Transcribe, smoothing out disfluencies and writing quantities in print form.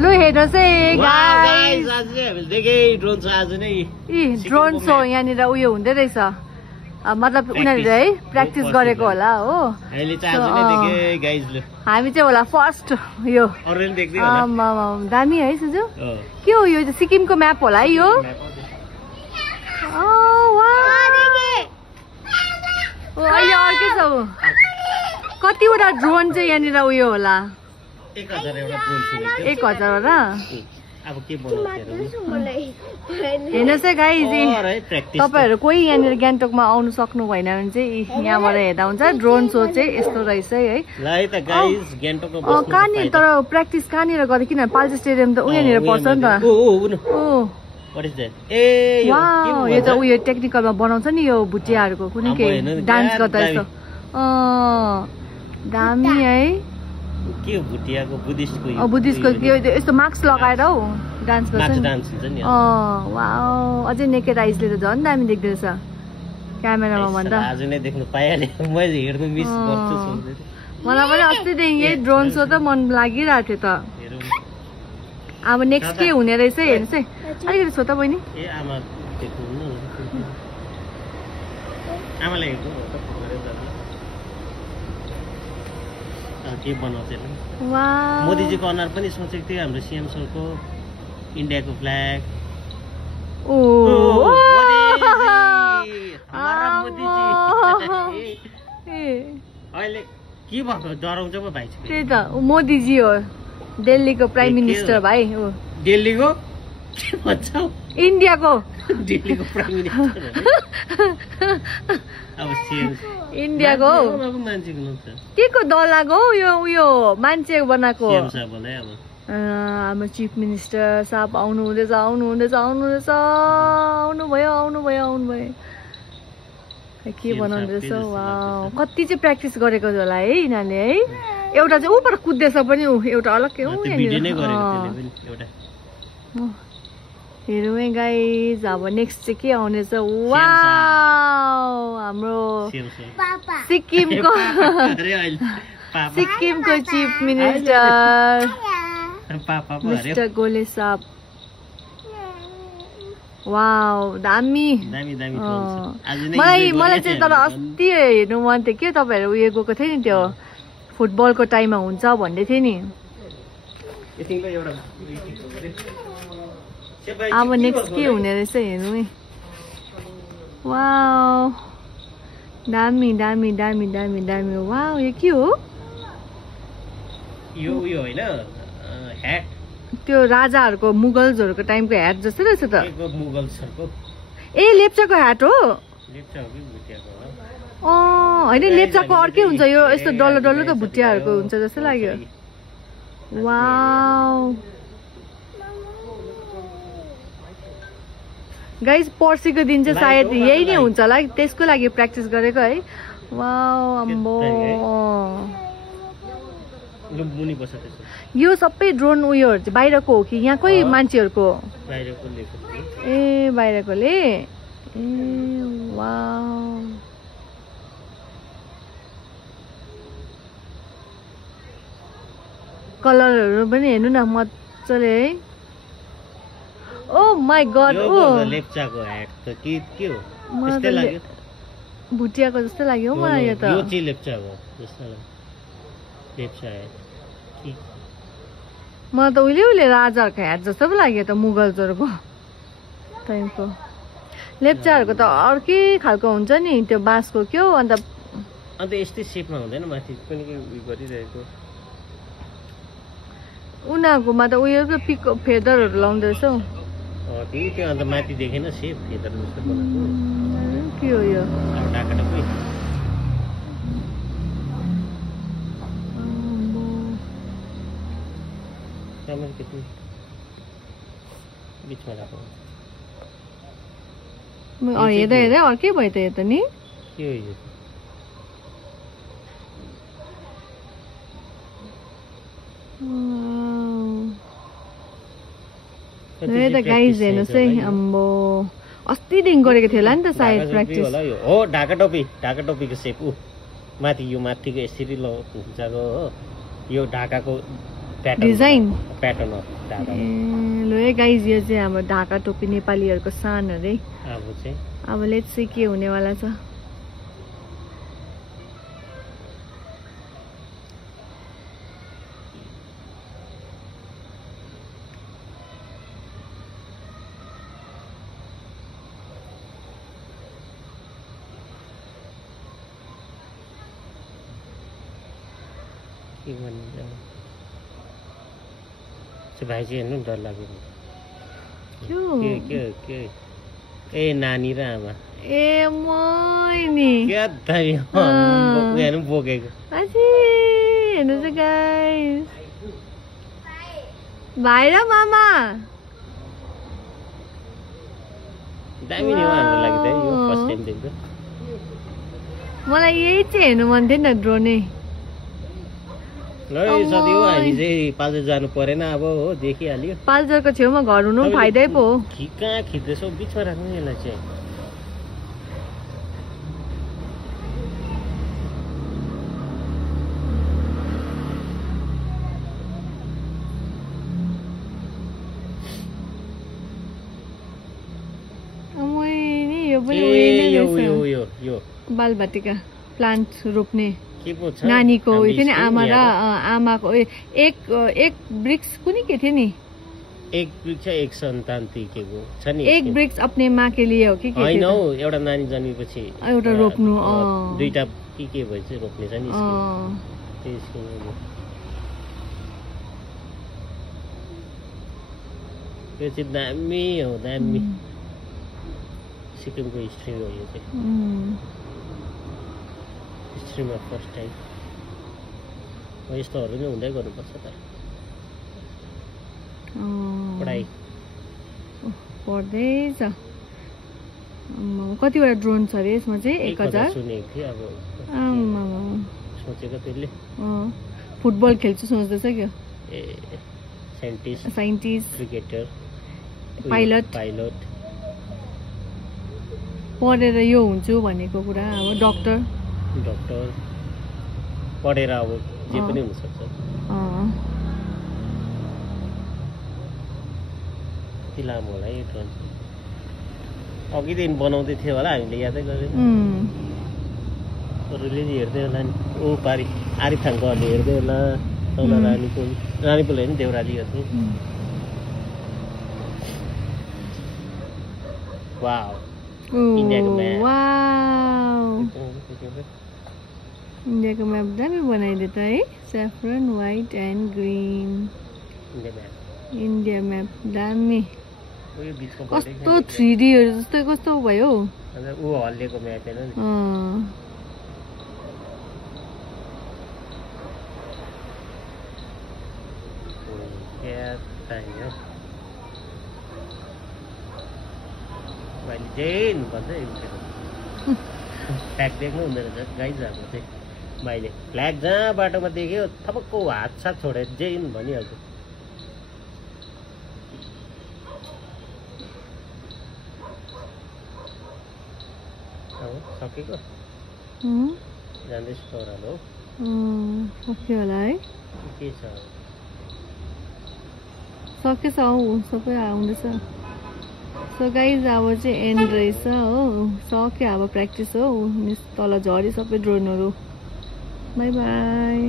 लु हेर्नुहोस् है गाइस आज चाहिँ हामीले देखे ड्रोन शो आज नै ड्रोन शो यहाँनिर उयो हुँदै रहेछ मतलब उनीहरूले है प्र्याक्टिस गरेको होला हो अहिले चाहिँ आज नै देखे गाइस ल हामी चाहिँ होला फर्स्ट यो अरूले देख्दै होला दामी है सुजु के हो यो सिक्किमको म्याप होला है यो अहिले अर्कै छ कतिवटा ड्रोन चाहिँ यहाँनिर उयो होला 1000 होला हेर्नुहोस् है गाइस तपाईँहरू कोही यहाँनिर गान्तोकमा आउनु सक्नु भएन भने चाहिँ यहाँबाट हेर्दा हुन्छ ड्रोन शो चाहिँ यस्तो रहेछ है कहाँनिर तर प्र्याक्टिस कहाँनिर गरे किन पाल्जी स्टेडियम त उहाँनिर पर्छ नि त यो त उयो टेक्निकलमा बनाउँछ नि यो भुटियाहरूको कुनै के डान्स गर्दा यस्तो दामी है बुद्धिस्टको यस्तो मास्क लगाएर हौ डान्स गर्छ वाउ अझै नेकेड आइजले त झन् दामी देख्दो रहेछ क्यामेरामा भन्दा मलाई पनि अस्तिदेखि यही ड्रोन शो त मन लागिरहेको थियो त अब नेक्स्ट के हुने रहेछ हेर्नुहोस् है अलिकति छो त बहिनी के बनाउँछ मोदीजीको अनुहार पनि सोचेको थियो हाम्रो सीएम सरको इन्डियाको फ्ल्याग अहिले के भएको डराउँछ पो भाइ त्यही त मोदीजी हो दिल्लीको प्राइम मिनिस्टर भाइ हो दिल्लीको इन्डियाको दिल्लीको प्राइम मिनिस्टर इन्डियाको के को दलाको हो यो उयो मान्छे बनाएको हाम्रो चिफ मिनिस्टर साहब आउनुहुँदैछ आउनुभयो के बनाउँदै रहेछ वाउ कति चाहिँ प्र्याक्टिस गरेको होला है यिनीहरूले है एउटा चाहिँ ऊपर कुद्दैछ पनि एउटा अलग्गै हो हेरौँ है गाइज अब नेक्स्ट चाहिँ के आउनेछ वाउ हाम्रो सिक्किमको चिफ मिनिस्टर मिस्टर गोले साहब वाउ दामी मलाई चाहिँ तर अस्ति हेर्नु मन थियो के तपाईँहरू उयो गएको थियो नि त्यो फुटबलको टाइममा हुन्छ भन्दै थियो नि अब नेक्स्ट के हुने रहेछ हेर्नु है वाउ दामी वाउ यो के हो यो उयो हैन ह्याट त्यो राजाहरूको मुगल्सहरूको टाइमको ह्याट जस्तो रहेछ त ए लेप्चाको ह्याट हो होइन लेप्चाको अर्कै हुन्छ यो यस्तो डल्लो डल्लो त भुटियाहरूको हुन्छ जस्तो लाग्यो वाउ गाइस पर्सिको दिन चाहिँ सायद यही नै हुन्छ होला त्यसको लागि प्र्याक्टिस गरेको है वाउ अम्बो यो सबै ड्रोन उयोहरू चाहिँ बाहिरको हो कि यहाँकै मान्छेहरूको ए बाहिरकोले ए वाउ कलरहरू पनि हेर्नु न मजाले है ओ माई गड ओ लेप्चाको ह्याट त के हो त्यस्तै लाग्यो भुटियाको जस्तो लाग्यो मलाई यो त यो चाहिँ लेप्चाको जस्तो लाग्यो लेप्चा ह्याट मलाई त उहिले राजाहरूको ह्याट जस्तो पो लाग्यो त मुगल्सहरूको टाइमको लेप्चाहरूको त अर्कै खालको हुन्छ नि त्यो बाँसको क्या अन्त यस्तै सेपमा हुँदैन माथि पनि उयो गरिरहेको उनीहरूकोमा त उयो पिको फेदरहरू लाउँदो रहेछ हौ त्यो अन्त माथि देखेन सेप फेदर जस्तो बनाएको के हो यो ढाकाटोपी बिचमा राख्नु हेर्दा अर्कै भयो त यो त नि के हो यो गाइज हेर्नुहोस् है अम्बो अस्तिदेखि गरेको थियो होला नि त सायद प्र्याक्टिस हो ढाकाटोपीको सेप माथि यो माथिको यसरी हुन्छ हो यो ढाकाको डिजाइन प्याटर्न हो ढाका ल है गाइज यो चाहिँ हाम्रो ढाका टोपी नेपालीहरूको सान अरे अब चाहिँ अब लेट्स सी के हुनेवाला छ के भन्नु भाइ चाहिँ हेर्नु डर लाग्यो के ए नानी र आमा ए मैनी क्या दामी हेर्नु बोकेको हेर्नु चाहिँ गाइस भाइ र मामा दामी नि हो हाम्रो लागि त यो फर्स्ट टाइम देख्दा मलाई यही चाहिँ हेर्नु मन थियो नि त ड्रोनै ल सधैँ हो हामी चाहिँ पाल्जर जानु परेन अब हो देखिहाल्यो पाल्जरको छेउमा घर हुनु पनि फाइदै पो हो कहाँ खिच्दैछौ बिचमा राख्नु यसलाई चाहिँ यो बालबाटिका प्लान्ट रोप्ने के पो छ नानीको उयो थियो नि आमा र आमाको एक वृक्ष कुनै के थियो नि एक वृक्ष एक सन्तान तिकेको छ नि एक वृक्ष अपने माँ के लिए हो कि के हैन हौ एउटा नानी जन्मेपछि एउटा रोप्नु दुईटा के भन्छ रोप्ने छ नि त्यसको यो चाहिँ दामी हो दामी सिक्किमको हिस्ट्री हो यो चाहिँ हिस्ट्रीमा फर्स्ट टाइम यस्तोहरू नै हुँदै गर्नुपर्छ त पढाइ पढ्दैछ कतिवटा ड्रोन छ अरे यसमा चाहिँ 1000 सुनेको थिएँ अब सोचेको त्यसले फुटबल खेल्छु सोच्दैछ क्या ए साइन्टिस्ट क्रिकेटर पाइलट पढेर यो हुन्छु भनेको कुरा अब डक्टर पढेर अब जे पनि हुन सक्छ कति लामो होला यो ड्रोन अघिदेखि बनाउँदै थियो होला हामीले यादै गरेन अरूले हेर्दै होला नि ओ पारी आरिथाङकोहरूले हेर्दै होला तल रानीपुल होइन देउरालीहरू वाउ इन्डियाको म्याप दामी बनाइदियो त है saffron white and green India map दामी कस्तो 3D हरू जस्तो कस्तो भयो ऊ हल्लेको म्याप हैन नि जैन भन्दै फ्ल्याग देख्नु हुँदो रहेछ गाइज हाम्रो चाहिँ भाइले फ्ल्याग जहाँ बाटोमा देख्यो थपक्क हात साथ छोडेर जैन भनिहाल्छ सकेको जाँदैछु तरालो सक्यो होला है के छ सकेछ हौ सबै आउँदैछ सो गाइज अब चाहिँ एन्ड रहेछ हो सक्यो अब प्र्याक्टिस हो तल झरी सबै ड्रोनहरू बाई बाई